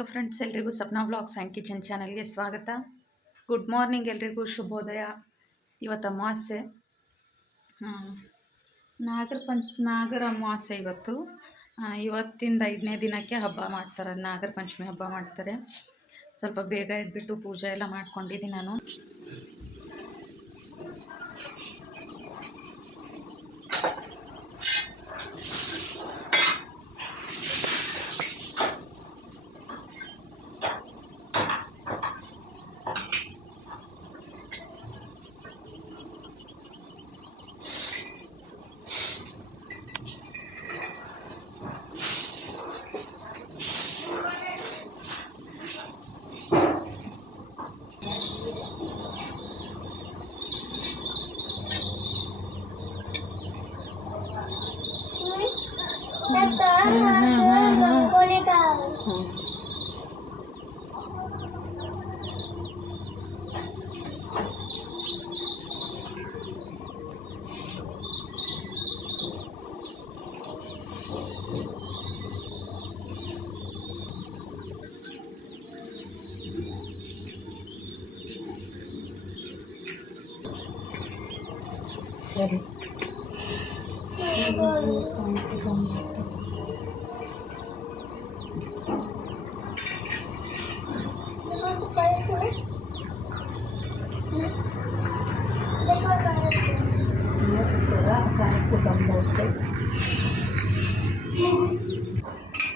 Hello friends, ಎಲ್ರಿಗೂ Sapna vlogs and kitchen ಚಾನಲ್ಗೆ ಸ್ವಾಗತ. ಗುಡ್ ಮಾರ್ನಿಂಗ್, ಎಲ್ರಿಗೂ ಶುಭೋದಯ. ಇವತ್ತು ಅಮಾವಾಸ್ಯೆ, ನಾಗರ ಅಮಾವಾಸ್ಯೆ ಇವತ್ತು. ಇವತ್ತಿಂದ 5ನೇ ದಿನಕ್ಕೆ ಹಬ್ಬ ಮಾಡ್ತಾರೆ, ನಾಗರ ಪಂಚಮಿ ಹಬ್ಬ ಮಾಡ್ತಾರೆ. ಸ್ವಲ್ಪ ಬೇಗ ಎದ್ಬಿಟ್ಟು ಪೂಜೆ ಎಲ್ಲ ಮಾಡ್ಕೊಂಡಿದ್ದೀನಿ ನಾನು. ಸರಿ,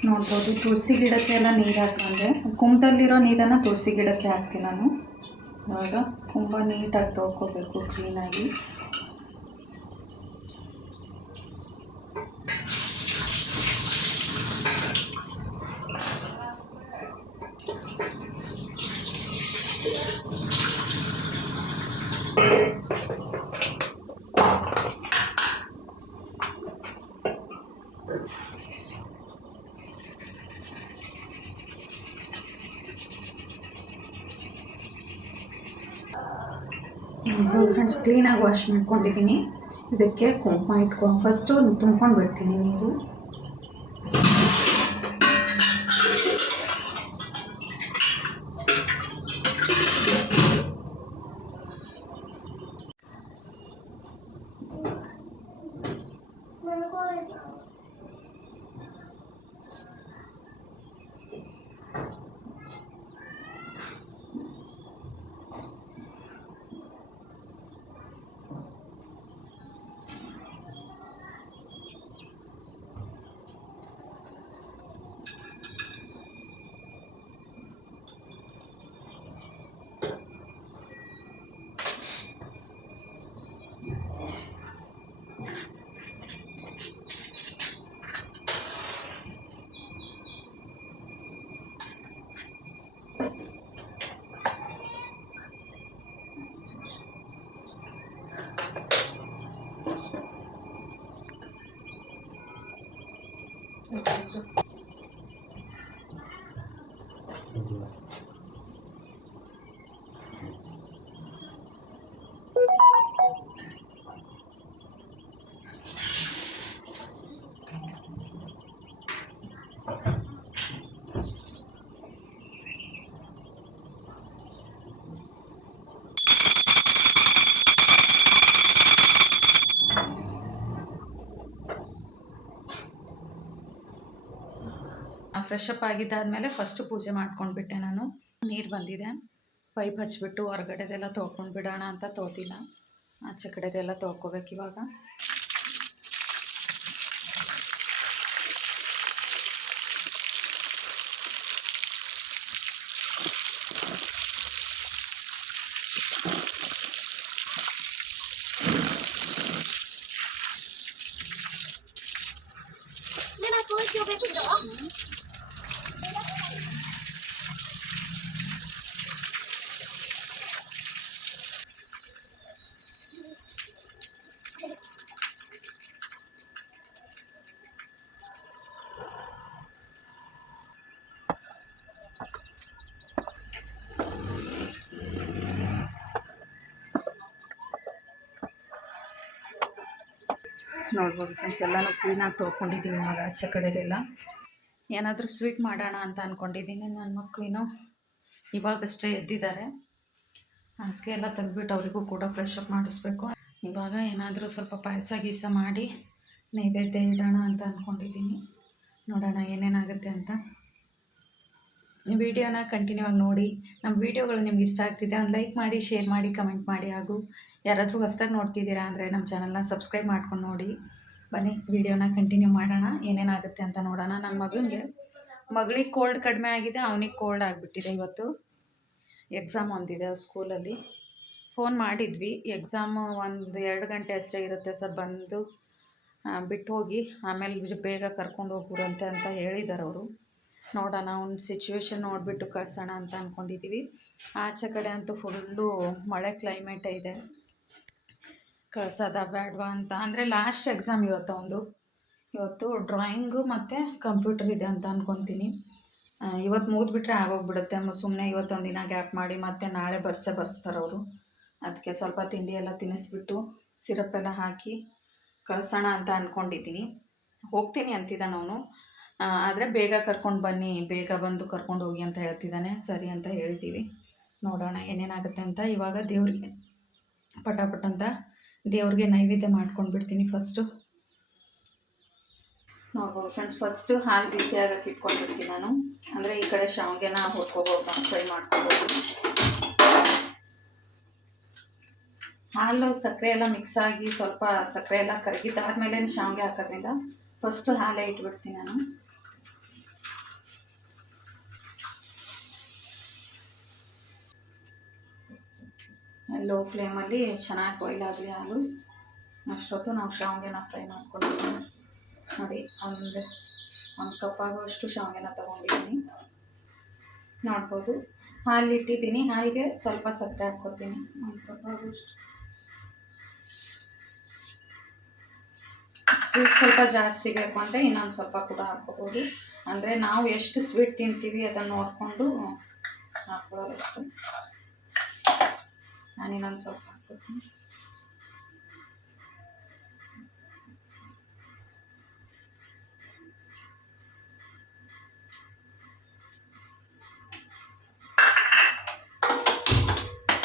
ನೋಡ್ಬೋದು ತುಳಸಿ ಗಿಡಕ್ಕೆ ಎಲ್ಲ ನೀರು ಹಾಕೊಂಡೆ. ಕುಂಭದಲ್ಲಿರೋ ನೀರನ್ನು ತುಳಸಿ ಗಿಡಕ್ಕೆ ಹಾಕ್ತೀನಿ ನಾನು. ಇವಾಗ ಕುಂಭ ನೀಟಾಗಿ ತೊಳ್ಕೊಬೇಕು ಕ್ಲೀನಾಗಿ. ಫ್ರೆಂಡ್ಸ್, ಕ್ಲೀನಾಗಿ ವಾಶ್ ಮಾಡ್ಕೊಂಡಿದ್ದೀನಿ. ಇದಕ್ಕೆ ಕುಂಕುಮ ಇಟ್ಕೊಂಡು ಫಸ್ಟು ತುಂಬ್ಕೊಂಡು ಬಿಡ್ತೀನಿ ನೀರು. ಫ್ರೆಶ್ ಅಪ್ ಆಗಿದ್ದಾದಮೇಲೆ ಫಸ್ಟು ಪೂಜೆ ಮಾಡ್ಕೊಂಡ್ಬಿಟ್ಟೆ ನಾನು. ನೀರು ಬಂದಿದೆ, ಪೈಪ್ ಹಚ್ಬಿಟ್ಟು ಹೊರಗಡೆದೆಲ್ಲ ತೊಳ್ಕೊಂಡು ಬಿಡೋಣ ಅಂತ ತೊಳ್ತಿಲ್ಲ. ಆಚೆ ಕಡೆದೆಲ್ಲ ತೊಳ್ಕೊಬೇಕು ಇವಾಗ. ನೋಡ್ಬೋದು ಫ್ರೆಂಡ್ಸ್, ಎಲ್ಲನೂ ಕ್ಲೀನಾಗಿ ತೊಳ್ಕೊಂಡಿದ್ದೀವಿ ಇವಾಗ ಆಚೆ ಕಡೆದೆಲ್ಲ. ಏನಾದರೂ ಸ್ವೀಟ್ ಮಾಡೋಣ ಅಂತ ಅಂದ್ಕೊಂಡಿದ್ದೀನಿ. ನನ್ನ ಮಕ್ಕಳೇನೋ ಇವಾಗಷ್ಟೇ ಎದ್ದಿದ್ದಾರೆ. ಹಾಸಿಗೆ ಎಲ್ಲ ತೆಗೆದ್ಬಿಟ್ಟು ಅವರಿಗೂ ಕೂಡ ಫ್ರೆಶ್ ಅಪ್ ಮಾಡಿಸ್ಬೇಕು. ಇವಾಗ ಏನಾದರೂ ಸ್ವಲ್ಪ ಪಾಯಸ ಗೀಸ ಮಾಡಿ ನೈವೇದ್ಯ ಇಡೋಣ ಅಂತ ಅಂದ್ಕೊಂಡಿದ್ದೀನಿ. ನೋಡೋಣ ಏನೇನಾಗುತ್ತೆ ಅಂತ. ವಿಡಿಯೋನ ಕಂಟಿನ್ಯೂ ಆಗಿ ನೋಡಿ. ನಮ್ಮ ವೀಡಿಯೋಗಳು ನಿಮ್ಗೆ ಇಷ್ಟ ಆಗ್ತಿದೆ ಒಂದು ಲೈಕ್ ಮಾಡಿ, ಶೇರ್ ಮಾಡಿ, ಕಮೆಂಟ್ ಮಾಡಿ. ಹಾಗೂ ಯಾರಾದರೂ ಹೊಸ್ದಾಗಿ ನೋಡ್ತಿದ್ದೀರಾ ಅಂದರೆ ನಮ್ಮ ಚಾನಲ್ನ ಸಬ್ಸ್ಕ್ರೈಬ್ ಮಾಡ್ಕೊಂಡು ನೋಡಿ. ಬನ್ನಿ ವಿಡಿಯೋನ ಕಂಟಿನ್ಯೂ ಮಾಡೋಣ, ಏನೇನಾಗುತ್ತೆ ಅಂತ ನೋಡೋಣ. ನನ್ನ ಮಗಳಿಗೆ ಕೋಲ್ಡ್ ಕಡಿಮೆ ಆಗಿದೆ, ಅವನಿಗೆ ಕೋಲ್ಡ್ ಆಗಿಬಿಟ್ಟಿದೆ. ಇವತ್ತು ಎಕ್ಸಾಮ್ ಒಂದಿದೆ ಸ್ಕೂಲಲ್ಲಿ. ಫೋನ್ ಮಾಡಿದ್ವಿ, ಎಕ್ಸಾಮು 1-2 ಗಂಟೆ ಅಷ್ಟೇ ಇರುತ್ತೆ ಸರ್, ಬಂದು ಬಿಟ್ಟು ಹೋಗಿ ಆಮೇಲೆ ಬೇಗ ಕರ್ಕೊಂಡು ಹೋಗ್ಬಿಡುವಂತೆ ಅಂತ ಹೇಳಿದ್ದಾರೆ ಅವರು. ನೋಡೋಣ, ಒಂದು ಸಿಚುವೇಶನ್ ನೋಡಿಬಿಟ್ಟು ಕಳ್ಸೋಣ ಅಂತ ಅಂದ್ಕೊಂಡಿದ್ದೀವಿ. ಆಚೆ ಕಡೆ ಅಂತೂ ಫುಲ್ಲು ಮಳೆ ಕ್ಲೈಮೇಟ್ ಇದೆ. ಕಳ್ಸೋದ ಬೇಡವಾ ಅಂತ ಅಂದರೆ ಲಾಸ್ಟ್ ಎಕ್ಸಾಮ್ ಇವತ್ತು ಡ್ರಾಯಿಂಗು ಮತ್ತು ಕಂಪ್ಯೂಟರ್ ಇದೆ ಅಂತ ಅಂದ್ಕೊತೀನಿ. ಇವತ್ತು ಮುಗಿದ್ಬಿಟ್ರೆ ಆಗೋಗ್ಬಿಡುತ್ತೆ. ಸುಮ್ಮನೆ ಇವತ್ತೊಂದು ದಿನ ಗ್ಯಾಪ್ ಮಾಡಿ ಮತ್ತೆ ನಾಳೆ ಬರ್ಸ್ತಾರೆ ಅವರು. ಅದಕ್ಕೆ ಸ್ವಲ್ಪ ತಿಂಡಿ ಎಲ್ಲ ತಿನ್ನಿಸ್ಬಿಟ್ಟು ಸಿರಪ್ ಎಲ್ಲ ಹಾಕಿ ಕಳ್ಸೋಣ ಅಂತ ಅಂದ್ಕೊಂಡಿದ್ದೀನಿ. ಹೋಗ್ತೀನಿ ಅಂತಿದ್ದಾನೆ ಅವನು, ಆದರೆ ಬೇಗ ಕರ್ಕೊಂಡು ಬನ್ನಿ, ಬೇಗ ಬಂದು ಕರ್ಕೊಂಡು ಹೋಗಿ ಅಂತ ಹೇಳ್ತಿದ್ದಾನೆ. ಸರಿ ಅಂತ ಹೇಳಿದ್ದೀವಿ. ನೋಡೋಣ ಏನೇನಾಗುತ್ತೆ ಅಂತ. ಇವಾಗ ದೇವ್ರಿಗೆ ಪಟಾಪಟ್ ಅಂತ ದೇವ್ರಿಗೆ ನೈವೇದ್ಯ ಮಾಡ್ಕೊಂಡು ಬಿಡ್ತೀನಿ. ನೋಡ್ಬೋದು ಫ್ರೆಂಡ್ಸ್, ಫಸ್ಟು ಹಾಲು ಬಿಸಿ ಆಗಕ್ಕೆ ಇಟ್ಕೊಂಡ್ಬಿಡ್ತೀನಿ ನಾನು. ಅಂದರೆ ಈ ಕಡೆ ಶಾವಿಗೆನ ಹೊತ್ಕೋಬೋದು, ಫ್ರೈ ಮಾಡ್ಕೋಬೋದು. ಹಾಲು ಸಕ್ಕರೆ ಎಲ್ಲ ಮಿಕ್ಸ್ ಆಗಿ ಸ್ವಲ್ಪ ಸಕ್ಕರೆ ಎಲ್ಲ ಕರಗಿದ್ದಾದ್ಮೇಲೆ ಶಾವಿಗೆ ಹಾಕೋದ್ರಿಂದ ಫಸ್ಟು ಹಾಲೇ ಇಟ್ಬಿಡ್ತೀನಿ ನಾನು. ಲೋ ಫ್ಲೇಮಲ್ಲಿ ಚೆನ್ನಾಗಿ ಬಾಯ್ಲ್ ಆಗಲಿ ಹಾಲು. ಅಷ್ಟೊತ್ತು ನಾವು ಶಾವಿಗೆನ ಫ್ರೈ ಮಾಡ್ಕೊಂಡಿದ್ದೀನಿ. ನೋಡಿ, ಒಂದು ಕಪ್ ಆಗುವಷ್ಟು ಶಾವಿಗೆನ ತೊಗೊಂಡಿದ್ದೀನಿ. ನೋಡ್ಬೋದು, ಹಾಲು ಇಟ್ಟಿದ್ದೀನಿ. ಹಾಲಿಗೆ ಸ್ವಲ್ಪ ಸಕ್ಕರೆ ಹಾಕ್ಕೊತೀನಿ, 1 ಕಪ್ ಆಗುವಷ್ಟು. ಸ್ವೀಟ್ ಸ್ವಲ್ಪ ಜಾಸ್ತಿ ಬೇಕು ಅಂದರೆ ಇನ್ನೊಂದು ಸ್ವಲ್ಪ ಕೂಡ ಹಾಕ್ಕೋಬೋದು. ಅಂದರೆ ನಾವು ಎಷ್ಟು ಸ್ವೀಟ್ ತಿಂತೀವಿ ಅದನ್ನು ನೋಡಿಕೊಂಡು ಹಾಕ್ಕೊಳ್ಳೋದಷ್ಟು. ನಾನು ಇನ್ನೊಂದು ಸ್ವಲ್ಪ ಹಾಕ್ಕೊತೀನಿ.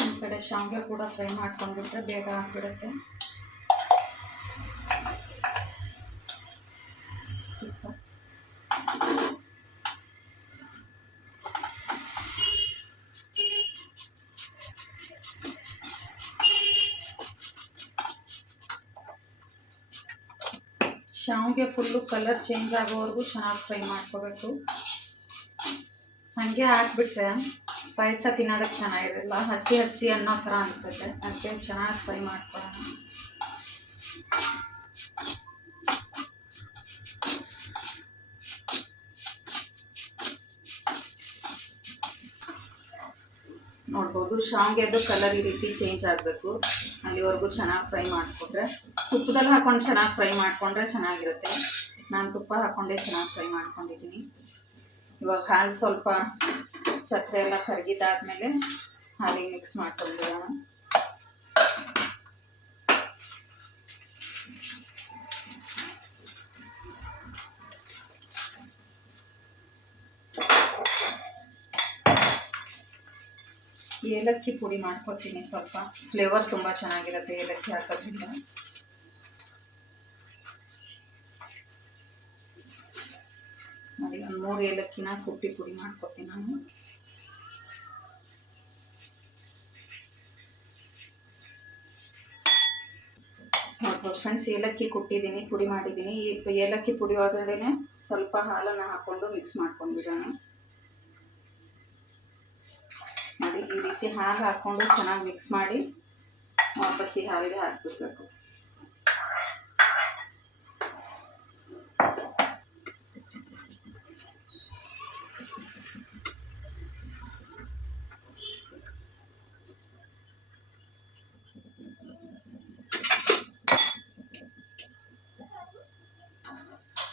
ಈ ಕಡೆ ಶಾವಿಗೆ ಕೂಡ ಫ್ರೈ ಮಾಡ್ಕೊಂಡ್ಬಿಟ್ರೆ ಬೇಗ ಆಗಿಬಿಡುತ್ತೆ. ಶಾವಿಗೆ ಫುಲ್ಲು ಕಲರ್ ಚೇಂಜ್ ಆಗೋವರೆಗೂ ಚೆನ್ನಾಗಿ ಫ್ರೈ ಮಾಡ್ಕೋಬೇಕು. ಹಾಗೆ ಹಾಕ್ಬಿಟ್ರೆ ಪಾಯಸ ತಿನ್ನೋದಕ್ಕೆ ಚೆನ್ನಾಗಿರಲ್ಲ, ಹಸಿ ಅನ್ನೋ ಥರ ಅನಿಸುತ್ತೆ. ಅದಕ್ಕೆ ಚೆನ್ನಾಗಿ ಫ್ರೈ ಮಾಡ್ಕೊಳ್ಳೋಣ. ನೋಡ್ಬೋದು, ಶಾವಿಗೆದು ಕಲರ್ ಈ ರೀತಿ ಚೇಂಜ್ ಆಗಬೇಕು, ಅಲ್ಲಿವರೆಗೂ ಚೆನ್ನಾಗಿ ಫ್ರೈ ಮಾಡಿಕೊಂಡ್ರೆ. ತುಪ್ಪದಲ್ಲಿ ಹಾಕೊಂಡು ಚೆನ್ನಾಗಿ ಫ್ರೈ ಮಾಡಿಕೊಂಡ್ರೆ ಚೆನ್ನಾಗಿರುತ್ತೆ. ನಾನು ತುಪ್ಪ ಹಾಕ್ಕೊಂಡೇ ಚೆನ್ನಾಗಿ ಫ್ರೈ ಮಾಡ್ಕೊಂಡಿದ್ದೀನಿ. ಇವಾಗ ಹಾಲು ಸ್ವಲ್ಪ ಸಕ್ಕರೆ ಎಲ್ಲ ಕರಗಿದಾದ್ಮೇಲೆ ಹಾಲಿಗೆ ಮಿಕ್ಸ್ ಮಾಡ್ಕೊಂಡಿರೋಣ. ಏಲಕ್ಕಿ ಪುಡಿ ಮಾಡ್ಕೊತೀನಿ, ಸ್ವಲ್ಪ ಫ್ಲೇವರ್ ತುಂಬ ಚೆನ್ನಾಗಿರುತ್ತೆ ಏಲಕ್ಕಿ ಹಾಕೋದ್ರಿಂದ. ನೋಡಿ, ಒಂದು 3 ಏಲಕ್ಕಿನ ಕುಟ್ಟಿ ಪುಡಿ ಮಾಡ್ಕೊತೀನಿ ನಾನು. ನೋಡ್ಬೋದು ಫ್ರೆಂಡ್ಸ್, ಏಲಕ್ಕಿ ಕುಟ್ಟಿದ್ದೀನಿ, ಪುಡಿ ಮಾಡಿದ್ದೀನಿ. ಈ ಏಲಕ್ಕಿ ಪುಡಿ ಒಳಗಡೆ ಸ್ವಲ್ಪ ಹಾಲನ್ನು ಹಾಕ್ಕೊಂಡು ಮಿಕ್ಸ್ ಮಾಡ್ಕೊಂಡ್ಬಿಡೋಣ. ನೋಡಿ, ಈ ರೀತಿ ಹಾಲು ಹಾಕ್ಕೊಂಡು ಚೆನ್ನಾಗಿ ಮಿಕ್ಸ್ ಮಾಡಿ ವಾಪಸ್ ಈ ಹಾಲಿಗೆ ಹಾಕಿಬಿಡ್ಬೇಕು.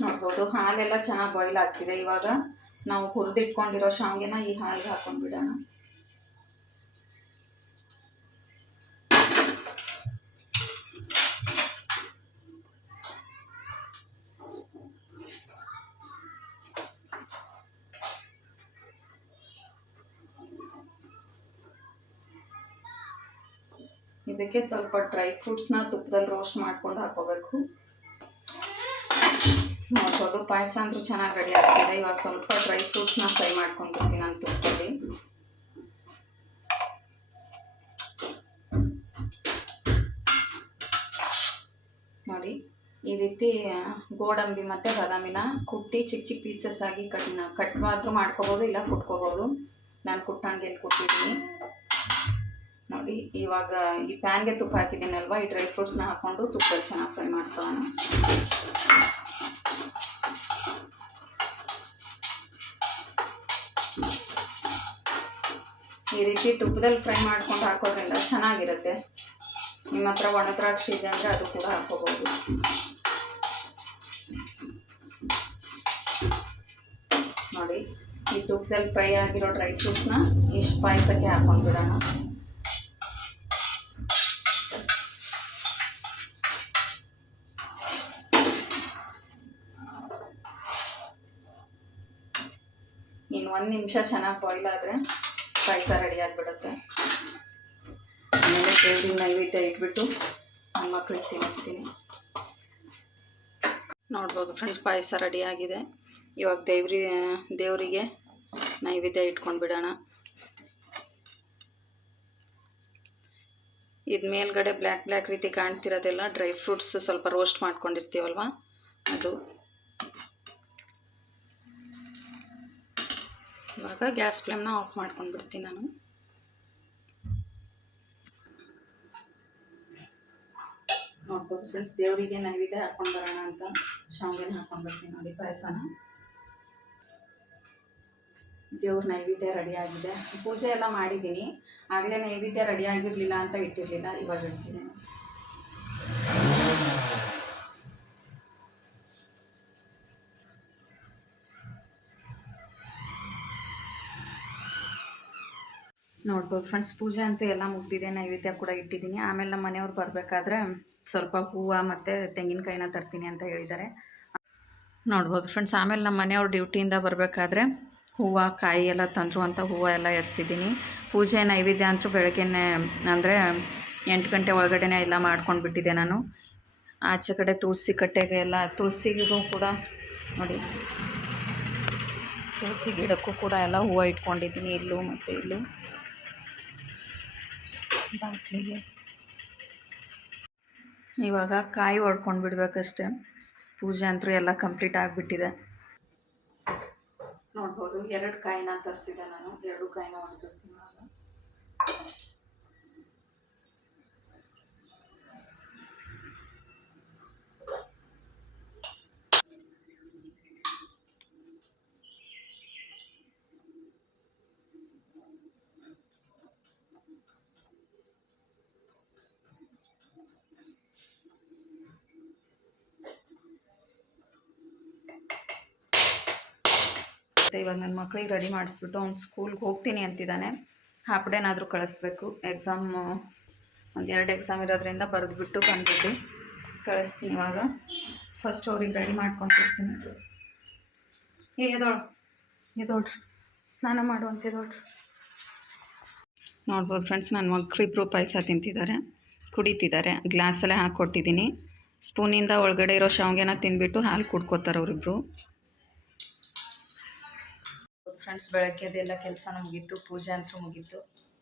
ನೋಡ್ಬೋದು, ಹಾಲೆಲ್ಲ ಚೆನ್ನಾಗಿ ಬಾಯ್ಲ್ ಆಗ್ತಿದೆ. ಇವಾಗ ನಾವು ಹುರಿದಿಟ್ಕೊಂಡಿರೋ ಶಾವಿಗೆನ ಈ ಹಾಲಿಗೆ ಹಾಕೊಂಡ್ಬಿಡೋಣ. ಇದಕ್ಕೆ ಸ್ವಲ್ಪ ಡ್ರೈ ಫ್ರೂಟ್ಸ್ನ ತುಪ್ಪದಲ್ಲಿ ರೋಸ್ಟ್ ಮಾಡ್ಕೊಂಡು ಹಾಕೋಬೇಕು. ನೋಡ್ಬೋದು ಪಾಯಸ ಅಂತೂ ಚೆನ್ನಾಗಿ ರೆಡಿ ಆಗ್ತಿದೆ. ಇವಾಗ ಸ್ವಲ್ಪ ಡ್ರೈ ಫ್ರೂಟ್ಸ್ನ ಫ್ರೈ ಮಾಡ್ಕೊಂಡ್ಬಿಡ್ತೀನಿ ನಾನು ತುಪ್ಪದಲ್ಲಿ. ನೋಡಿ ಈ ರೀತಿ ಗೋಡಂಬಿ ಮತ್ತು ಬಾದಾಮಿನ ಕುಟ್ಟಿ ಚಿಕ್ಕ ಚಿಕ್ಕ ಪೀಸಸ್ ಆಗಿ ಕಟ್ ಮಾತ್ರ ಮಾಡ್ಕೋಬೋದು, ಇಲ್ಲ ಕುಟ್ಕೋಬೋದು. ನಾನು ಕುಟ್ಟಂಗೆ ಕುಟ್ಟಿದ್ದೀನಿ ನೋಡಿ. ಇವಾಗ ಈ ಪ್ಯಾನ್ಗೆ ತುಪ್ಪ ಹಾಕಿದ್ದೀನಲ್ವ, ಈ ಡ್ರೈ ಫ್ರೂಟ್ಸ್ನ ಹಾಕ್ಕೊಂಡು ತುಪ್ಪದಲ್ಲಿ ಚೆನ್ನಾಗಿ ಫ್ರೈ ಮಾಡ್ಕೊಳ್ಳೋಣ. ಈ ರೀತಿ ತುಪ್ಪದಲ್ಲಿ ಫ್ರೈ ಮಾಡ್ಕೊಂಡು ಹಾಕೋದ್ರಿಂದ ಚೆನ್ನಾಗಿರುತ್ತೆ. ನಿಮ್ಮ ಹತ್ರ ಒಣ ದ್ರಾಕ್ಷಿ ಇದೆ ಅಂದರೆ ಅದು ಕೂಡ ಹಾಕೋಬೋದು. ನೋಡಿ ಈ ತುಪ್ಪದಲ್ಲಿ ಫ್ರೈ ಆಗಿರೋ ಡ್ರೈ ಫ್ರೂಟ್ಸ್ನ ಇಷ್ಟು ಪಾಯಸಕ್ಕೆ ಹಾಕೊಂಡ್ಬಿಡೋಣ. ಇನ್ನು 1 ನಿಮಿಷ ಚೆನ್ನಾಗಿ ಬಾಯ್ಲ್ ಆದರೆ ಪಾಯಸ ರೆಡಿ ಆಗಿಬಿಡುತ್ತೆ. ಆಮೇಲೆ ದೇವ್ರಿಗೆ ನೈವೇದ್ಯ ಇಟ್ಬಿಟ್ಟು ನನ್ನ ಮಕ್ಕಳಿಗೆ ತಿನ್ನಿಸ್ತೀನಿ. ನೋಡ್ಬೋದು ಫ್ರೆಂಡ್ಸ್, ಪಾಯಸ ರೆಡಿ ಆಗಿದೆ. ಇವಾಗ ದೇವರಿಗೆ ನೈವೇದ್ಯ ಇಟ್ಕೊಂಡು ಬಿಡೋಣ. ಇದು ಮೇಲ್ಗಡೆ ಬ್ಲ್ಯಾಕ್ ರೀತಿ ಕಾಣ್ತಿರೋದೆಲ್ಲ ಡ್ರೈ ಫ್ರೂಟ್ಸ್ ಸ್ವಲ್ಪ ರೋಸ್ಟ್ ಮಾಡ್ಕೊಂಡಿರ್ತೀವಲ್ವ ಅದು. ಇವಾಗ ಗ್ಯಾಸ್ ಫ್ಲೇಮ್ನ ಆಫ್ ಮಾಡ್ಕೊಂಡು ಬಿಡ್ತೀನಿ ನಾನು. ನೋಡ್ಬೋದು ಫ್ರೆಂಡ್ಸ್, ದೇವರಿಗೆ ನೈವೇದ್ಯ ಹಾಕೊಂಡು ಬರೋಣ ಅಂತ ಶಾವಿಗೆನ ಹಾಕೊಂಡು ಬರ್ತೀನಿ ನೋಡಿ ಪಾಯಸನ. ದೇವ್ರ ನೈವೇದ್ಯ ರೆಡಿ ಆಗಿದೆ. ಪೂಜೆ ಎಲ್ಲ ಮಾಡಿದ್ದೀನಿ, ಆಗಲೇ ನೈವೇದ್ಯ ರೆಡಿ ಆಗಿರಲಿಲ್ಲ ಅಂತ ಇಟ್ಟಿರಲಿಲ್ಲ, ಇವಾಗ ಇಡ್ತೀನಿ. ನೋಡ್ಬೋದು ಫ್ರೆಂಡ್ಸ್, ಪೂಜೆ ಅಂತೂ ಎಲ್ಲ ಮುಗ್ದಿದೆ, ನೈವೇದ್ಯ ಕೂಡ ಇಟ್ಟಿದ್ದೀನಿ. ಆಮೇಲೆ ನಮ್ಮ ಮನೆಯವ್ರು ಬರಬೇಕಾದ್ರೆ ಸ್ವಲ್ಪ ಹೂವು ಮತ್ತು ತೆಂಗಿನಕಾಯಿನ ತರ್ತೀನಿ ಅಂತ ಹೇಳಿದ್ದಾರೆ. ನೋಡ್ಬೋದು ಫ್ರೆಂಡ್ಸ್, ಆಮೇಲೆ ನಮ್ಮ ಮನೆಯವ್ರು ಡ್ಯೂಟಿಯಿಂದ ಬರಬೇಕಾದ್ರೆ ಹೂವು ಕಾಯಿ ಎಲ್ಲ ತಂದರು ಅಂತ ಹೂವು ಎಲ್ಲ ಎರ್ಸಿದ್ದೀನಿ. ಪೂಜೆ ನೈವೇದ್ಯ ಅಂತೂ ಬೆಳಗ್ಗೆನೇ ಅಂದರೆ 8 ಗಂಟೆ ಒಳಗಡೆ ಎಲ್ಲ ಮಾಡ್ಕೊಂಡು ಬಿಟ್ಟಿದ್ದೆ ನಾನು. ಆಚೆ ಕಡೆ ತುಳಸಿ ಕಟ್ಟೆಗೆ ಎಲ್ಲ, ತುಳಸಿಗೂ ಕೂಡ ನೋಡಿ, ತುಳಸಿ ಗಿಡಕ್ಕೂ ಕೂಡ ಎಲ್ಲ ಹೂವು ಇಟ್ಕೊಂಡಿದ್ದೀನಿ, ಇಲ್ಲೂ ಮತ್ತು ಇಲ್ಲೂ ಬಾಟ್ಲಿಗೆ. ಇವಾಗ ಕಾಯಿ ಹೊಡ್ಕೊಂಡು ಬಿಡಬೇಕಷ್ಟೆ. ಪೂಜೆ ಅಂತೂ ಎಲ್ಲ ಕಂಪ್ಲೀಟ್ ಆಗಿಬಿಟ್ಟಿದೆ. ನೋಡ್ಬೋದು 2 ಕಾಯಿನ ತರಿಸಿದೆ ನಾನು, 2 ಕಾಯಿನ ಹೊಡ್ಬಿಡ್ತೀನಿ ಇವಾಗ. ಇವಾಗ ನನ್ನ ಮಕ್ಕಳಿಗೆ ರೆಡಿ ಮಾಡಿಸ್ಬಿಟ್ಟು ಅವ್ನು ಸ್ಕೂಲ್ಗೆ ಹೋಗ್ತೀನಿ ಅಂತಿದ್ದಾನೆ. ಹಾಫ್ ಡೇನಾದರೂ ಕಳಿಸ್ಬೇಕು. ಎಕ್ಸಾಮು 1-2 ಎಕ್ಸಾಮ್ ಇರೋದ್ರಿಂದ ಬರೆದ್ಬಿಟ್ಟು ಬಂದ್ಬಿಟ್ಟು ಕಳಿಸ್ತೀನಿ. ಇವಾಗ ಫಸ್ಟ್ ಅವ್ರಿಗೆ ರೆಡಿ ಮಾಡ್ಕೊತಿರ್ತೀನಿ. ಎದೋಳ್ರಿ, ಸ್ನಾನ ಮಾಡುವಂತ ಎದೋಳ್ರಿ. ನೋಡ್ಬೋದು ಫ್ರೆಂಡ್ಸ್, ನನ್ನ ಮಕ್ಕಳಿಬ್ರು ಪಾಯಸ ತಿಂತಿದ್ದಾರೆ, ಕುಡಿತಿದ್ದಾರೆ. ಗ್ಲಾಸಲ್ಲೇ ಹಾಕ್ಕೊಟ್ಟಿದ್ದೀನಿ. ಸ್ಪೂನಿಂದ ಒಳಗಡೆ ಇರೋ ಶಾವಿಗೆನ ತಿಂದ್ಬಿಟ್ಟು ಹಾಲು ಕುಡ್ಕೋತಾರೆ ಅವರಿಬ್ಬರು. ಫ್ರೆಂಡ್ಸ್, ಬೆಳಗ್ಗೆದೆಲ್ಲ ಕೆಲಸನೂ ಮುಗೀತು, ಪೂಜೆ ಅಂತೂ ಮುಗೀತು.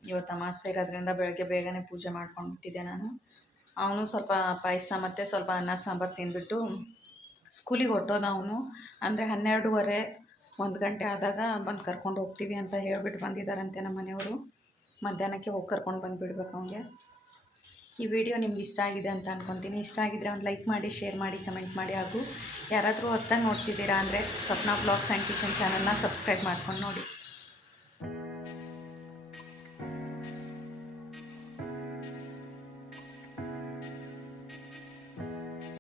ಇವತ್ತು ಅಮಾವಾಸ್ಯೆ ಇರೋದ್ರಿಂದ ಬೆಳಗ್ಗೆ ಬೇಗನೆ ಪೂಜೆ ಮಾಡ್ಕೊಂಡ್ಬಿಟ್ಟಿದ್ದೆ ನಾನು. ಅವನು ಸ್ವಲ್ಪ ಪಾಯಸ ಮತ್ತು ಸ್ವಲ್ಪ ಅನ್ನ ಸಾಂಬಾರು ತಿಂದ್ಬಿಟ್ಟು ಸ್ಕೂಲಿಗೆ ಹೊಟ್ಟೋದ. ಅವನು ಅಂದರೆ 12:15 1 ಗಂಟೆ ಆದಾಗ ಬಂದು ಕರ್ಕೊಂಡು ಹೋಗ್ತೀವಿ ಅಂತ ಹೇಳ್ಬಿಟ್ಟು ಬಂದಿದ್ದಾರಂತೆ ನಮ್ಮ ಮನೆಯವರು. ಮಧ್ಯಾಹ್ನಕ್ಕೆ ಹೋಗಿ ಕರ್ಕೊಂಡು ಬಂದುಬಿಡ್ಬೇಕು ಅವನಿಗೆ. ಈ ವಿಡಿಯೋ ನಿಮ್ಗೆ ಇಷ್ಟ ಆಗಿದೆ ಅಂತ ಅಂದ್ಕೊತೀನಿ. ಇಷ್ಟ ಆಗಿದ್ದರೆ ಒಂದು ಲೈಕ್ ಮಾಡಿ, ಶೇರ್ ಮಾಡಿ, ಕಮೆಂಟ್ ಮಾಡಿ. ಹಾಗೂ ಯಾರಾದರೂ ಹೊಸ್ದಾಗಿ ನೋಡ್ತಿದ್ದೀರಾ ಅಂದರೆ ಸಪ್ನಾ ಬ್ಲಾಗ್ಸ್ ಆ್ಯಂಡ್ ಕಿಚನ್ ಚಾನಲ್ನ ಸಬ್ಸ್ಕ್ರೈಬ್ ಮಾಡ್ಕೊಂಡು ನೋಡಿ.